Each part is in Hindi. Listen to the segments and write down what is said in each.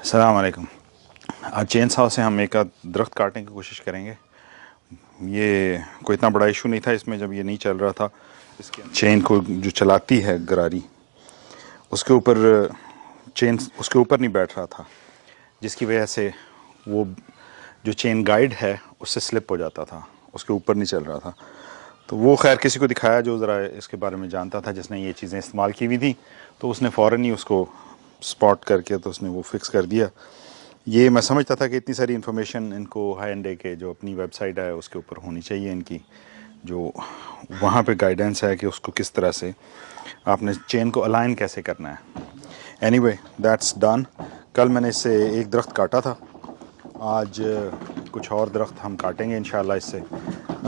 अस्सलाम वालेकुम। आज चेन साव से हम एक दरख्त काटने की कोशिश करेंगे। ये कोई इतना बड़ा इशू नहीं था इसमें, जब ये नहीं चल रहा था। इसके चेन को जो चलाती है गरारी, उसके ऊपर चेन उसके ऊपर नहीं बैठ रहा था, जिसकी वजह से वो जो चेन गाइड है उससे स्लिप हो जाता था, उसके ऊपर नहीं चल रहा था। तो वो खैर किसी को दिखाया जो ज़रा इसके बारे में जानता था, जिसने ये चीज़ें इस्तेमाल की हुई थी, तो उसने फ़ौरन ही उसको स्पॉट करके तो उसने वो फिक्स कर दिया। ये मैं समझता था कि इतनी सारी इन्फॉर्मेशन इनको हाई एंड के जो अपनी वेबसाइट है उसके ऊपर होनी चाहिए इनकी, जो वहाँ पे गाइडेंस है कि उसको किस तरह से आपने चेन को अलाइन कैसे करना है। Anyway that's done. कल मैंने इससे एक दरख्त काटा था, आज कुछ और दरख्त हम काटेंगे इंशाल्लाह इससे।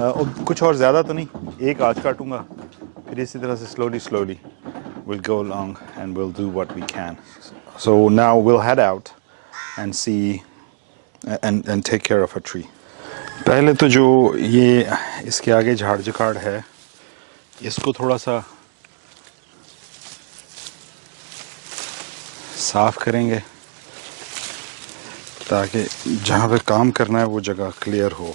और कुछ और ज़्यादा तो नहीं, एक आज काटूँगा, फिर इसी तरह से slowly we'll go along and we'll do what we can. So now we'll head out and see and take care of a tree. पहले तो जो ये इसके आगे झाड़ झकाड़ है, इसको थोड़ा सा साफ करेंगे ताकि जहाँ पे काम करना है वो जगह क्लियर हो।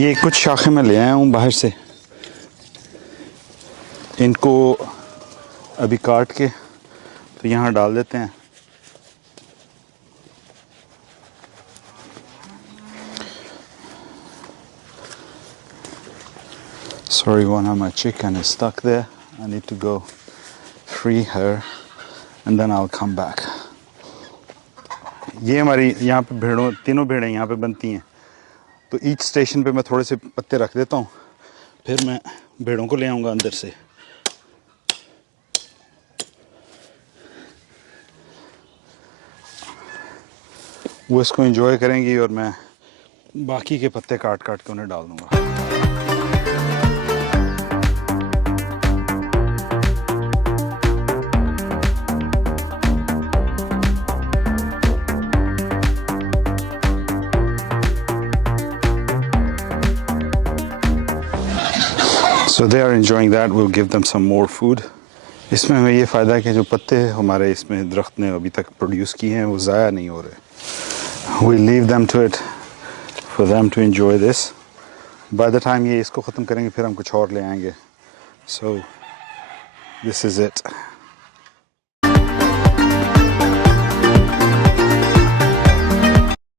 ये कुछ शाखें मैं ले आया हूँ बाहर से, इनको अभी काट के तो यहाँ डाल देते हैं। Sorry, one of my chicken is stuck there. I need to go free her and then I'll come back. ये हमारी यहाँ पे भेड़ों, तीनों भेड़ें यहाँ पे बनती हैं, तो ईच स्टेशन पे मैं थोड़े से पत्ते रख देता हूँ, फिर मैं भेड़ों को ले आऊँगा अंदर से। वो इसको एंजॉय करेंगी और मैं बाकी के पत्ते काट काट के उन्हें डाल दूँगा। So they are enjoying that. We'll give them some more food. इसमें हमें ये फ़ायदा है कि जो पत्ते हमारे इसमें दरख्त ने अभी तक प्रोड्यूस किए हैं वो ज़ाया नहीं हो रहे। We leave them to it for them to enjoy this. By the time ये इसको ख़त्म करेंगे फिर हम कुछ और ले आएंगे. So this is it.